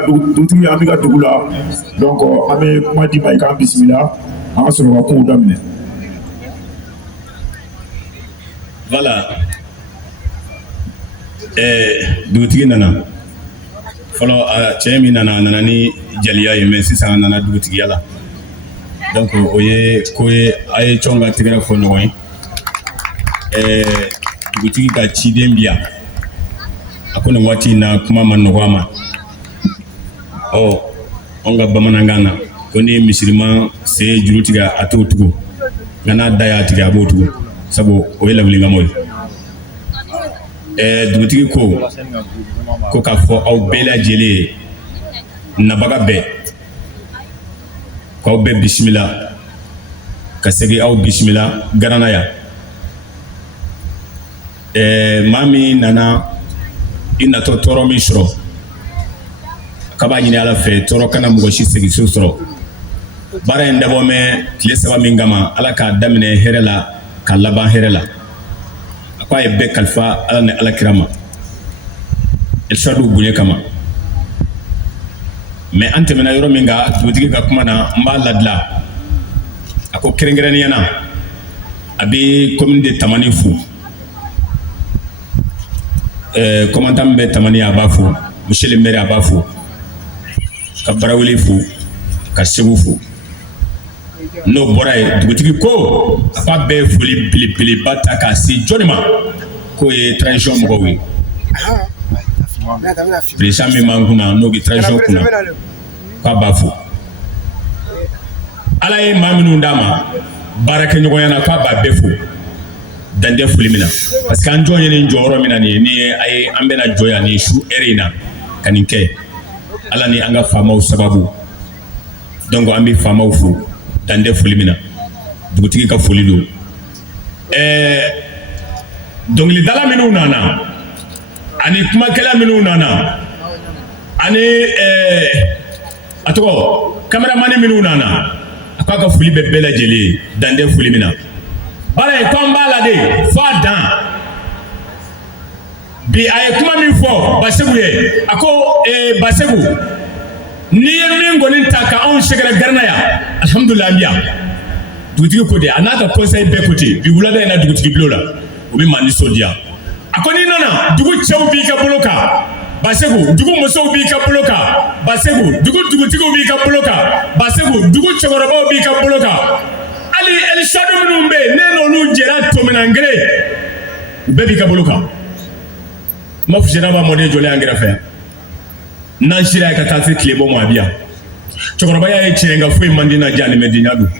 ka dugutigi an bɛ ka dugu la donc an bɛ kuma di ma i k'an bisimila an ka sɔrɔ ka kow daminɛ. Voilà. Dugutigi nana fɔlɔ cɛ min nana ni jaliya ye mais sisan a nana dugutigiya la donc o ye ko ye a ye cɔn ka tɛgɛrɛ fɔ ɲɔgɔn ye dugutigi ka ciden bi yan a ko nin waati in na kuma ma nɔgɔ a ma anw ka bamanankan na ko ni misiriman sen ye juru tigɛ a t'o tugu nka n'a da y'a tigɛ a b'o tugu sabu o ye lawulinkamaw ye dugutigi ko k'a fɔ aw bɛɛ lajɛlen ye nabaga bɛɛ k'aw bɛɛ bisimila ka segin aw bisimila garanna yan maa min nana i natɔ tɔɔrɔ min sɔrɔ k'a b'a ɲini ala fɛ tɔɔrɔ kana mɔgɔ si segin so sɔrɔ baara in dabɔ mɛ tile 3 min kama ala k'a daminɛ hɛrɛ la ka laban hɛrɛ la a ko a ye bɛɛ kalifa ala ni alakira ma elshadu bonya kama mais an tɛmɛna yɔrɔ min kan dugutigi ka kuma na n b'a ladila a ko kɛrɛnkɛrɛnnenya na a bɛ commune de Tamani fo commandant min bɛ Tamani a b'a fo monsieur le maire a b'a fo ka Baraweli fo ka Segu fo n'o bɔra yen dugutigi ko a ko a bɛ ye foli belebeleba ta k'a se jɔnni ma k'o ye transition mɔgɔw ye président min b'an kunna n'o bɛ transition kunna k'a b'a fo ala ye maa minnu d'a ma baarakɛɲɔgɔnya na k'a b'a bɛɛ fo dan tɛ foli min na parce que an jɔn ye nin jɔyɔrɔ min na nin ye ni ye an bɛna jɔ yan nin su heure in na ka nin kɛ ala ni an ka faamaw sababu donc an bɛ faamaw fo dan tɛ foli min na dugutigi ka foli don dɔnkilidala minnu nana ani kumakɛla minnu nana ani a tɔgɔ kameramani minnu nana a k'a ka foli bɛ bɛɛ lajɛlen ye dan tɛ foli min na baara ye ko an b'a la de fo a dan bi a ye kuma min fɔ Basegu ye a ko Basegu n'i ye min kɔni ta ka anw sɛgɛrɛ garanna yan alhamdulilah an bi yan dugutigi ko de a n'a ka conseil bɛɛ ko ten bi wulada in na dugutigi bulon la o bɛ maa nisɔndiya a ko n'i nana dugu cɛw b'i ka bolo kan Basegu dugu musow b'i ka bolo kan Basegu dugu dugutigiw b'i ka bolo kan Basegu dugu cɛkɔrɔbaw b'i ka bolo kan hali elishadu minnu bɛ yen ne n'olu jɛra tominan kelen u bɛɛ b'i ka bolo kan n b'a fɔ Général Mɔden jɔlen an kɛrɛfɛ yan n'an sera ye ka taa se tile bɔ ma a bi yan cɛkɔrɔbaya ye tiɲɛ nka foyi man di na diya ni mɛdenya don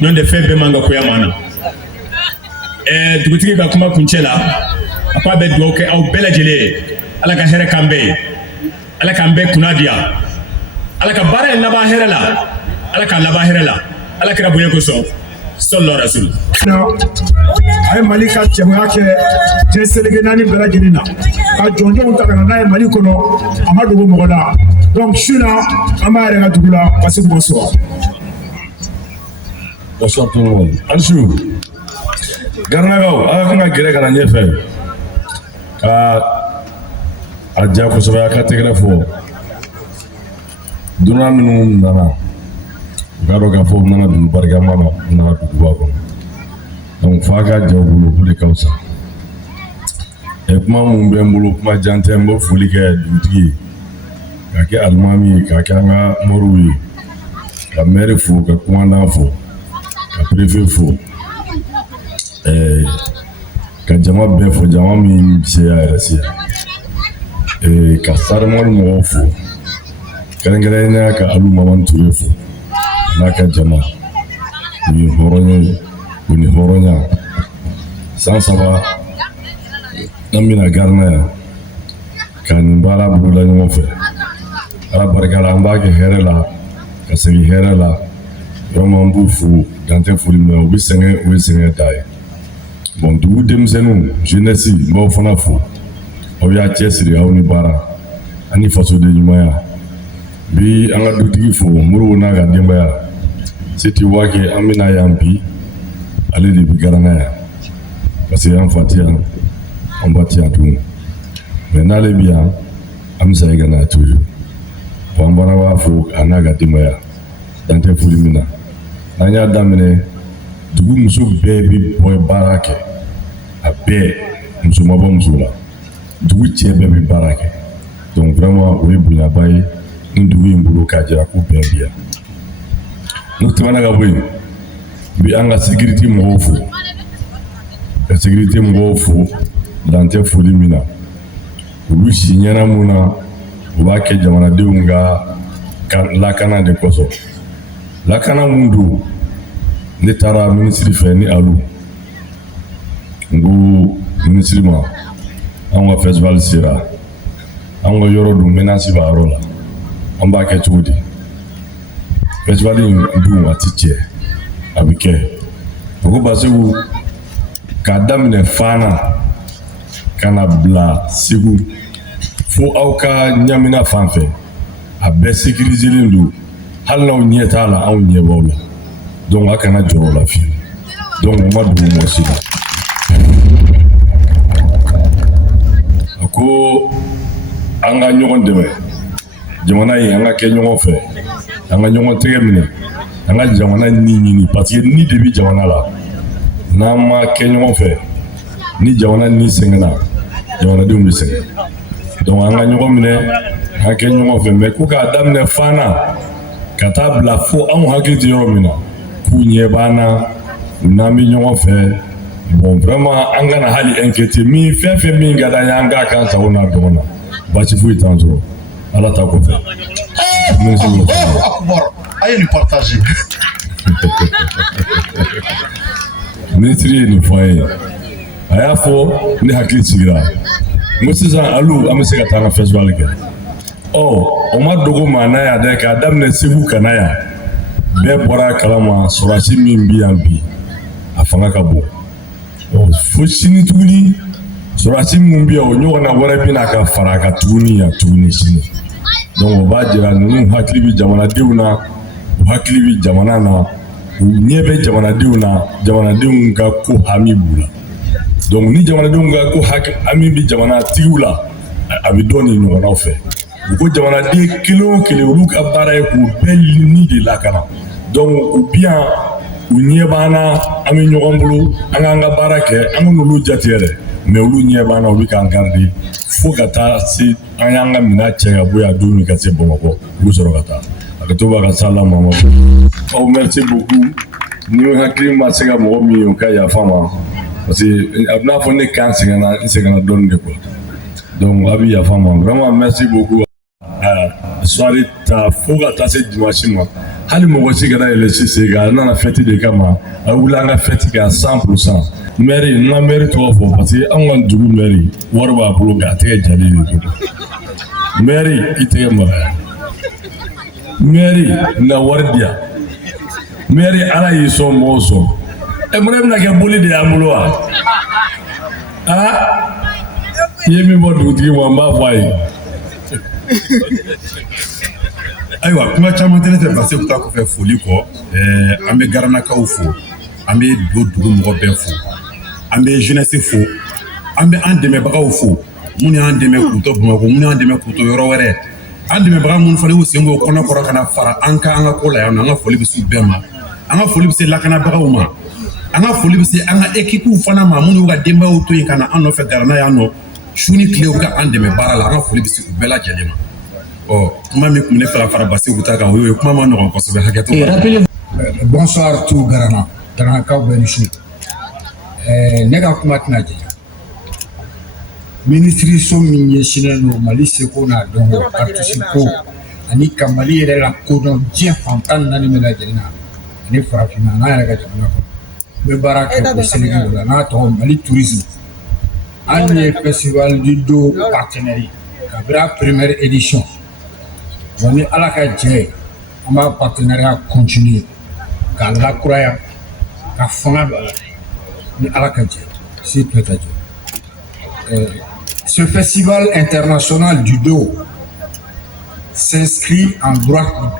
n'o tɛ fɛn bɛɛ man ka koya man na dugutigi ka kuma kuncɛ la a ko a bɛ dugawu kɛ aw bɛɛ lajɛlen ye ala ka hɛrɛ k'an bɛɛ ye ala k'an bɛɛ kunna diya ala ka baara in laban hɛrɛ la ala k'a laban hɛrɛ la ala kɛra bonya kosɔn sallallahu alaihi wasallam a ye Mali ka cɛmɔgɔya kɛ diɲɛ seleke naani bɛɛ lajɛlen na ka jɔnjɔnw ta ka na n'a ye Mali kɔnɔ a ma dogo mɔgɔ la donc su na an b'a yɛrɛ ka dugu la Basegu b'o sɔrɔ. Bonsoir tout le monde. Alisu Garnagaw a ka kan ka gɛrɛ ka na ɲɛfɛ ka a diya kosɛbɛ a ka tɛgɛrɛ fɔ dunan minnu nana u k'a dɔn k'a fɔ u nana dugu barikama na u nana duguba kɔnɔ donc f'a ka diya u bolo o de ka fisa kuma mun bɛ n bolo kuma jan tɛ n bɛ foli kɛ dugutigi ye k'a kɛ alimami ye k'a kɛ an ka mɔriw ye ka maire fo ka commandant fo ka préfet fo ka jama bɛɛ fo jama min se y'a yɛrɛ se ka sarimɔri mɔgɔw fo kɛrɛnkɛrɛnnenya ka Alu Mamani Ture fo n'a ka jama u ye hɔrɔnya ye u ni hɔrɔnya san 3 n'an bɛna garanna yan ka nin baara boloda ɲɔgɔn fɛ ala barika la an b'a kɛ hɛrɛ la ka segin hɛrɛ la vraiment an b'u fo dan tɛ foli min na u bɛ sɛgɛn o ye sɛgɛn da ye bon dugu denmisɛnninw jeunesse n b'aw fana fo aw y'a cɛsiri aw ni baara ani fasoden ɲumanya bi an ka dugutigi fo Moribo n'a ka denbaya Seti Wake an bɛna yan bi ale de bi garanna yan parce que an fa tɛ yan an ba tɛ yan tugun mais n'ale bi yan amsa igana toujours pambana wa fo anaga dimaya dante fulimina nanya damene dugu muso bɛɛ bi boy barake a bɛɛ muso mabɔ muso la dugu cɛ bɛɛ bi baara kɛ donc vraiment o ye bonyaba ye ni dugu in bolo k'a jira ko bɛn bi yan n'o tɛmɛna ka bɔ yen bi an ka sécurité mɔgɔw fo ka sécurité mɔgɔw fo dan tɛ foli min na olu si ɲɛna mun na u b'a kɛ jamanadenw ka lakana de kosɔn lakana mun don ne taara ministre fɛ ni alu n ko ministre ma an ka festival sera an ka yɔrɔ dun menace b'a yɔrɔ la an b'a kɛ cogo di festival in dun a ti tiɲɛ a bɛ kɛ o ko Baseku k'a daminɛ Fana ka na bila Segu fo aw ka Ɲamina fan fɛ a bɛɛ sécuriselen don hali n'aw ɲɛ t'a la anw ɲɛ b'aw la donc a kana jɔrɔ o la fiyewu donc o ma dogo mɔgɔ si la a ko an ka ɲɔgɔn dɛmɛ jamana in an ka kɛ ɲɔgɔn fɛ an ka ɲɔgɔn tɛgɛ minɛ an ka jamana ni ɲini parce que ni de bi jamana la n'an ma kɛ ɲɔgɔn fɛ ni jamana ni sɛgɛnna jamanadenw bɛ sɛgɛn donc an ka ɲɔgɔn minɛ an ka kɛ ɲɔgɔn fɛ mais ko k'a daminɛ Fana ka taa bila fo anw hakili tɛ yɔrɔ min na k'u ɲɛ b'an na n'an bɛ ɲɔgɔn fɛ bon vraiment an kana hali inquiéter min fɛn fɛn min ka d'an ye an k'a k'an sago n'a dɔgɔn na basi foyi t'an sɔrɔ ala ta kɔfɛ. A ye nin partager. ministre ye nin fɔ an ye a y'a fɔ ne hakili sigira n ko sisan alu an bɛ se ka taa an ka festival kɛ o ma dogo maa na yan dɛ k'a daminɛ Segu ka na yan bɛɛ bɔra kalama sɔrɔdasi min bi yan bi a fanga ka bon fo sini tuguni sɔrɔdasi min bi yan o ɲɔgɔnna wɛrɛ bɛna ka fara a kan tuguni yan tuguni sini donc o b'a jira ninnu hakili bɛ jamanadenw na u hakili bɛ jamana na u ɲɛ bɛ jamanadenw na jamanadenw ka ko hami b'u la donc ni jamanadenw ka ko hami bɛ jamanatigiw la a bɛ dɔn nin ɲɔgɔnnaw fɛ u ko jamanaden kelen o kelen olu ka baara ye k'u bɛɛ ni de lakana donc u bi yan u ɲɛ b'an na an bɛ ɲɔgɔn bolo an k'an ka baara kɛ an ka n'olu jate yɛrɛ mais olu ɲɛ b'an na u bɛ k'an garder fo ka taa se an y'an ka minɛn cɛ ka bɔ yan don min ka se Bamakɔ u bɛ sɔrɔ ka taa a ka to b'a ka sala mama aw merci beaucoup ni hakili ma se ka mɔgɔ min ye o ka yafa ma parce que a bɛ n'a fɔ ne kan sɛgɛnna n sɛgɛnna dɔɔnin de quoi donc a bɛ yafa ma vraiment merci beaucoup soirée ta fo ka taa se dimanche ma hali mɔgɔ si kana yɛlɛ Sise kan a nana fête de kama a wuli an ka fête kɛ à 100%. Mairie n ka mairie tɔgɔ fɔ parce que anw ka dugu mairie wari b'a bolo nka a tɛgɛ jalen de don mairie i tɛgɛ magaya mairie na wari di yan mairie ala y'i sɔn mɔgɔw sɔn mun bɛna kɛ boli de y'an bolo wa i ye min fɔ dugutigi ma n b'a fɔ a ye. Ayiwa kuma caman tɛ ne tɛ Baseku ta kɔfɛ foli kɔ an bɛ garanakaw fo an bɛ dugu mɔgɔ bɛɛ fo an bɛ jeunesse fo an bɛ an dɛmɛbagaw fo minnu y'an dɛmɛ k'u to Bamakɔ minnu y'an dɛmɛ k'u to yɔrɔ wɛrɛ an dɛmɛbaga minnu fana y'u sen bɔ kɔnɔ kɔrɔ ka na fara an ka ko la yan nɔ an ka foli bɛ se u bɛɛ ma an ka foli bɛ se lakanabagaw ma an ka foli bɛ se an ka équipe fana ma minnu y'u ka denbayaw to yen ka na an nɔfɛ Garana yan nɔ su ni tile u ka an dɛmɛ baara la an ka foli bɛ se u bɛɛ lajɛlen ma. Kuma min kun bɛ ne fɛ ka fara Baseku ta kan o ye kuma ma nɔgɔn kosɛbɛ hakɛto. Bonsoir tout Garanakaw bɛɛ ni su. Ne ka kuma tɛna janya. Ministre so min ɲɛsinnen don Mali seko n'a dɔnko artiste ko ani ka Mali yɛrɛ lakodɔn diɲɛ fan 14 bɛɛ lajɛlen na ani farafinna n'an yɛrɛ ka jamana kɔnɔ. N bɛ baara kɛ o Sénégal o la n'a tɔgɔ Mali tourisme. An ye festival du Do partenaire ye kabiri a première édition. Ni ala ka jɛ ye an b'a partenariat continuer k'a lakuraya ka fanga don a la ni ala ka jɛ si peut être. Ce festival international du Do s'inscrit en droit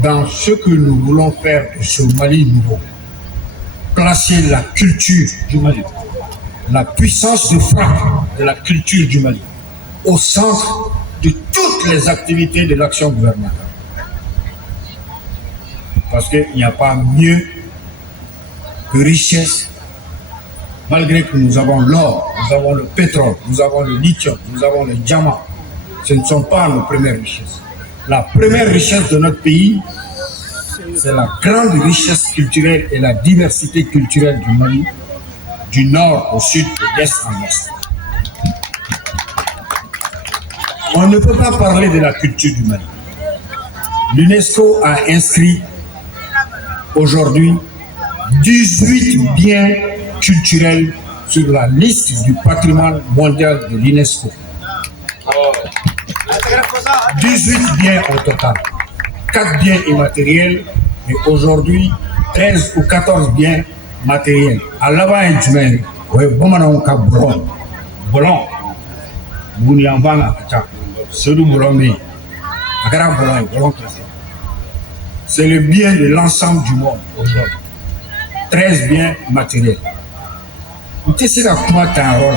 dans ce que nous voulons faire de ce Mali nouveau, placer la culture du Mali, la puissance de frappe de la culture du Mali au centre de toutes les activités de l'action gouvernementale. Parce qu'il n'y a pas mieux que richesse, malgré que nous avons l'or, nous avons le pétrole, nous avons le lithium, nous avons le diamant. Ce ne sont pas nos premières richesses. La première richesse de notre pays, c'est la grande richesse culturelle et la diversité culturelle du Mali, du nord au sud et d'est en ouest. On ne peut pas parler de la culture du Mali. L'UNESCO a inscrit aujourd'hui 18 biens culturels sur la liste du patrimoine mondial de l'UNESCO. 18 biens au total. 4 biens immatériels et aujourd'hui 13 ou 14 biens matériels. À l'avant du maire, oui, bon, on a bolon. Bolon. Vous n'y en avez pas. C'est le bolon, mais c'est le bien de l'ensemble du monde aujourd'hui. 13 biens matériels. Vous savez comment tu as un rôle.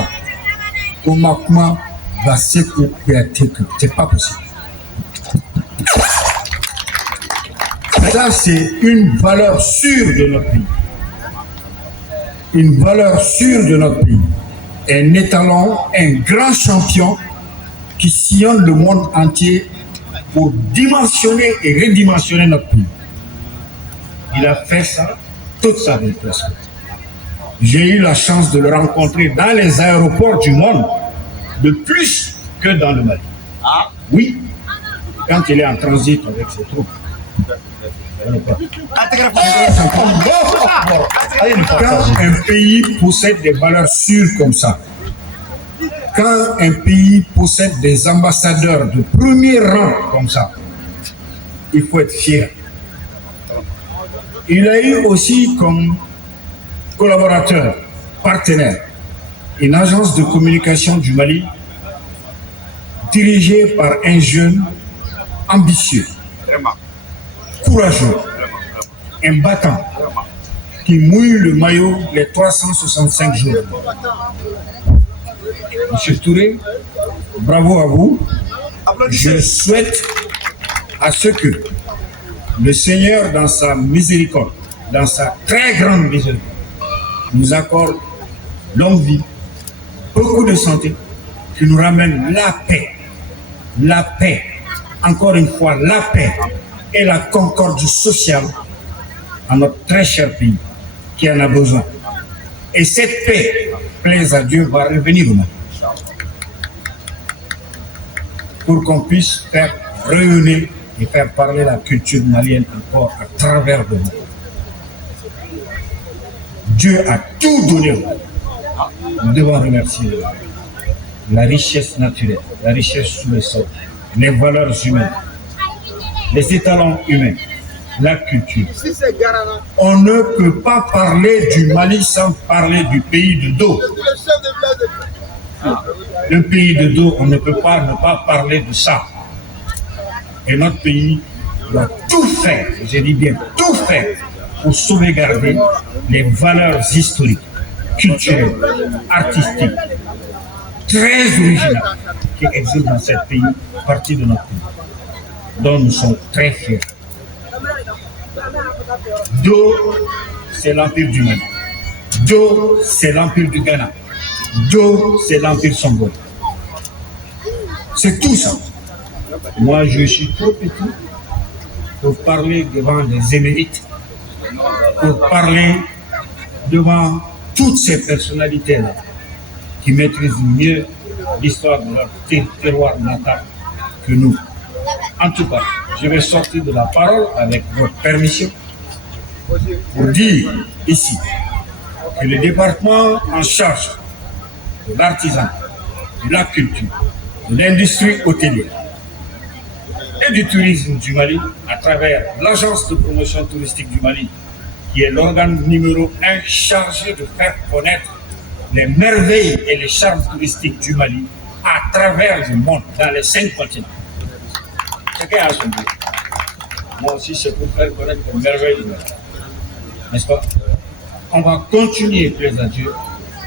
Comment va se couper. C'est pas possible. Ça, c'est une valeur sûre de notre pays. Une valeur sûre de notre pays. Un étalon, un grand champion qui sillonne le monde entier pour dimensionner et redimensionner notre pays. Il a fait ça toute sa vie presque. J'ai eu la chance de le rencontrer dans les aéroports du monde, de plus que dans le Mali. Oui, quand il est en transit avec ses troupes. Quand un pays possède des valeurs sûres comme ça, quand un pays possède des ambassadeurs de premier rang comme ça, il faut être fier. Il a eu aussi comme collaborateur, partenaire, une agence de communication du Mali dirigée par un jeune ambitieux, courageux, un battant qui mouille le maillot les 365 jours. Monsieur Touré, bravo à vous. Je souhaite à ce que le Seigneur, dans sa miséricorde, dans sa très grande miséricorde, nous accorde longue vie, beaucoup de santé, qui nous ramène la paix, encore une fois la paix et la concorde sociale à notre très cher pays qui en a besoin. Et cette paix, plaise à Dieu, va revenir au monde pour qu'on puisse faire rayonner et faire parler la culture malienne encore à travers le monde. Dieu a tout donné au monde. Nous devons remercier la richesse naturelle, la richesse sous le sol, les valeurs humaines, les étalons humains, la culture. On ne peut pas parler du Mali sans parler du pays de dos. Le pays de dos, on ne peut pas ne pas parler de ça. Et notre pays doit tout faire, je dis bien tout faire, pour sauvegarder les valeurs historiques, culturelles, artistiques, très originales qui existent dans ce pays, partie de notre pays, dont nous sommes très fiers. Do, c'est l'empire du Mali. Do, c'est l'empire du Ghana. Do, c'est l'empire Songol. C'est tout ça. Moi, je suis trop petit pour parler devant les émérites, pour parler devant toutes ces personnalités-là qui maîtrisent mieux l'histoire de leur terroir natal que nous. En tout cas, je vais sortir de la parole avec votre permission pour dire ici que le département en charge de l'artisanat, de la culture, de l'industrie hôtelière et du tourisme du Mali, à travers l'agence de promotion touristique du Mali, qui est l'organe numéro 1 chargé de faire connaître les merveilles et les charmes touristiques du Mali à travers le monde, dans les 5 continents. Chacun a son but. Moi aussi, c'est pour faire connaître les merveilles du Mali. N'est-ce pas? On va continuer, plaise à Dieu,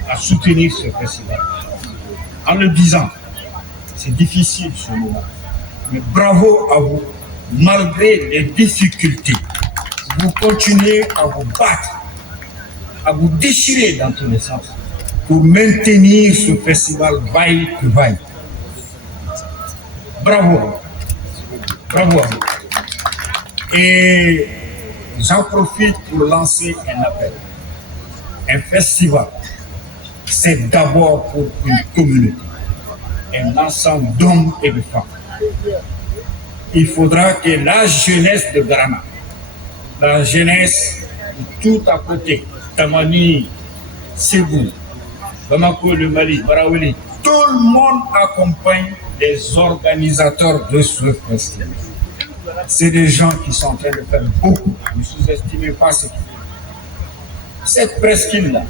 à soutenir ce festival en le disant C'est difficile ce moment. Mais bravo à vous. Malgré les difficultés, vous continuez à vous battre, à vous déchirer dans tous les sens pour maintenir ce festival vaille que vaille. Bravo. Bravo à vous. Et j'en profite pour lancer un appel. Un festival, c'est d'abord pour une communauté, un ensemble d'hommes et de femmes. Il faudra que la jeunesse de Garana, la jeunesse de tout à côté, Tamani, Ségou, Bamako, le Mali, Baraouli, tout le monde accompagne les organisateurs de ce festival. C'est des gens qui sont en train de faire beaucoup. Ne sous-estimez pas ce qu'ils font. Cette presqu'île-là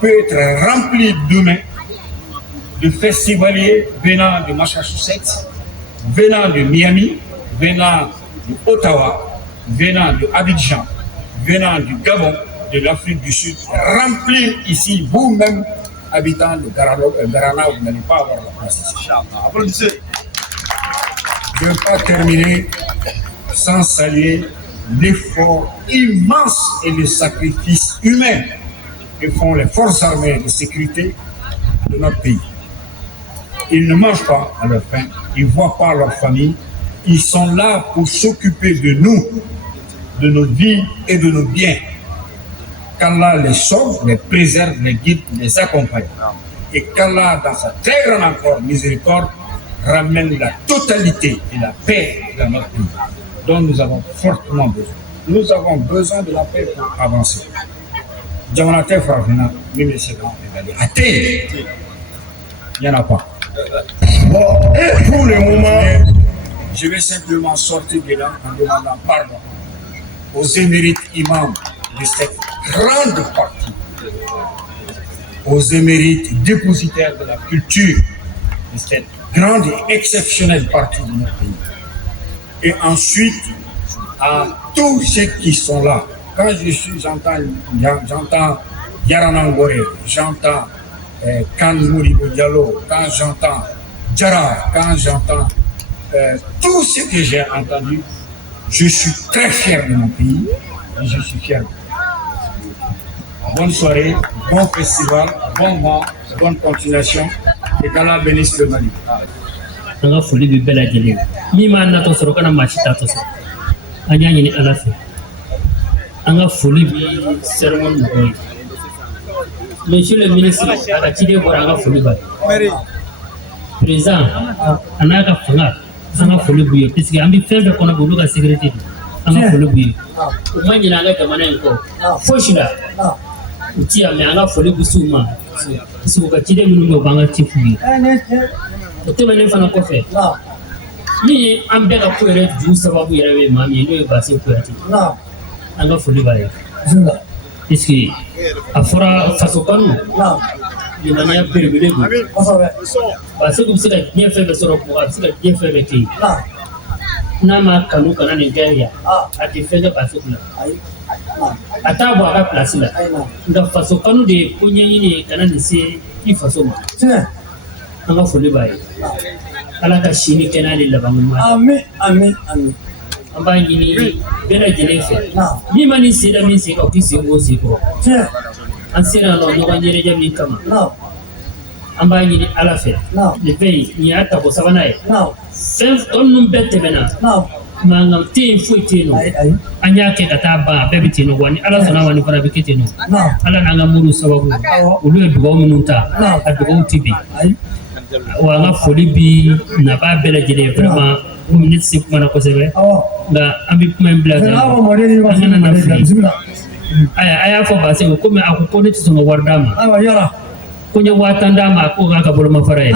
peut être remplie demain de festivaliers venant de Massachusetts, venant de Miami, venant d'Ottawa, venant de Abidjan, venant du Gabon, de l'Afrique du Sud, remplir ici, vous-même, habitants de Garana, vous n'allez pas avoir la place ici. Applaudissez. Je ne vais pas terminer sans saluer l'effort immense et le sacrifice humain que font les forces armées de sécurité de notre pays. Ils ne mangent pas à leur faim, ils ne voient pas leur famille, ils sont là pour s'occuper de nous, de nos vies et de nos biens. Qu'Allah les sauve, les préserve, les guide, les accompagne. Et qu'Allah, dans sa très grande encore miséricorde, ramène la totalité et la paix dans notre pays, dont nous avons fortement besoin. Nous avons besoin de la paix pour avancer. Diamanate Farfina, même les séquents, il n'y en a pas. Bon, et pour le moment, je vais simplement sortir de là en demandant pardon aux émérites imams de cette grande partie, aux émérites dépositaires de la culture de cette grande et exceptionnelle partie de notre pays. Et ensuite, à tous ceux qui sont là, quand j'entends Yaranangore, j'entends Kan Moribo Diallo, quand j'entends Djara, quand j'entends tout ce que j'ai entendu, je suis très fier de mon pays et je suis fier. Bonne soirée, bon festival, bon vent, bonne continuation et qu'Allah bénisse le Mali. An ka foli bɛ bɛɛ lajɛlen min b'a natɔ sɔrɔ kana maa si tatɔ sɔrɔ an y'a ɲini Ala fɛ an ka foli bɛ cérémonie mɔgɔw ye monsieur le ministre a ka ciden bɔra an ka foli b'a ye président a n'a ka fanga an ka foli b'u ye parce que an bɛ fɛn bɛɛ kɔnɔ bi olu ka sécurité de an ka foli b'u ye u ma ɲinɛ an ka jamana in kɔ fosi la u ti yan mais an ka foli bɛ s'u ma parce que u ka ciden minnu bɛ yen u b'an ka ci f'u ye. O tɛmɛnen fana kɔfɛ min ye an bɛɛ ka ko yɛrɛ ju sababu yɛrɛ bɛ maa min ye n'o ye Base Kuyate an ka foli b'a ye parce que a fɔra faso kanu limaniya belebele don Base bɛ se ka diɲɛ fɛn bɛɛ sɔrɔ mɔgɔ a bɛ se ka diɲɛ fɛn bɛɛ kɛ yen n'a ma kanu kana nin kɛ yan a tɛ fɛn kɛ Base la a t'a bɔ a ka place la nka faso kanu de ye ko ɲɛɲini ye kana nin se i faso ma. An ka foli b'a ye Ala ka si ni kɛnɛya ni laban ɲuman. Amin, amin, amin. An b'a ɲini bɛɛ lajɛlen fɛ min ma ni sen da min sen kan o k'i sen bɔ sen kɔrɔ an sera yan nɔ ɲɔgɔn ɲɛnajɛ min kama an b'a ɲini Ala fɛ nin fɛn in nin y'a tako sabanan ye fɛn tɔ ninnu bɛɛ tɛmɛna mankan tɛ yen foyi tɛ yen nɔ an y'a kɛ ka taa ban a bɛɛ bɛ ten nɔ wa ni Ala sɔnna wa ni fana bɛ kɛ ten nɔ Ala n'an ka moriw sababu olu ye dugawu minnu ta a dugawu tɛ bin wa an ka foli bi naba bɛɛ lajɛlen vraiment komi ne tɛ se kuma na kosɛbɛ nka an bɛ kuma in bila kan an kana na fili a y'a fɔ Base ko komi a ko ne tɛ sɔn ka wari d'a ma ko n ye 5000 d'a ma ko k'a ka bolomafara ye.